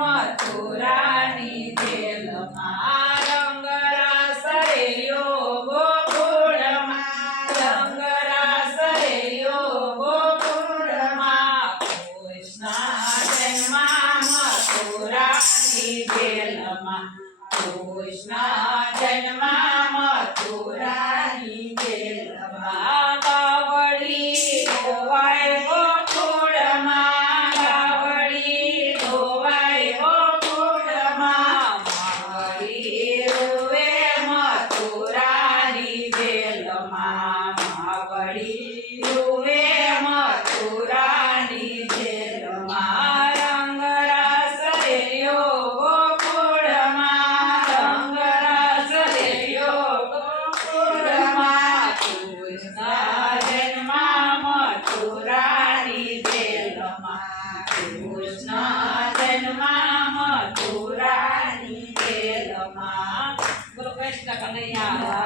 મથુરાની જેલમાં રંગ રાસ રયો ગોકુળમાં રંગ રાસ રયો ગોકુળમાં કૃષ્ણ જન્મ મથુરાની જેલમાં કૃષ્ણ જન્મ મથુરાની જેલમાં કાવડી ધોવાય ગોકુળમાં કાવડી ધોવાય ગોકુળમાં માવડી રોવે મથુરાની જેલમાં માવડી રોવે મથુરાની જેલમાં રંગ રાસ રયો ગોકુળમાં રંગ રાસ રયો ગોકુળમાં કૃષ્ણ જન્મ મથુરાની જેલમાં કૃષ્ણ જન્મ મથુરાની જેલમાં બોલો કૃષ્ણ કનૈયા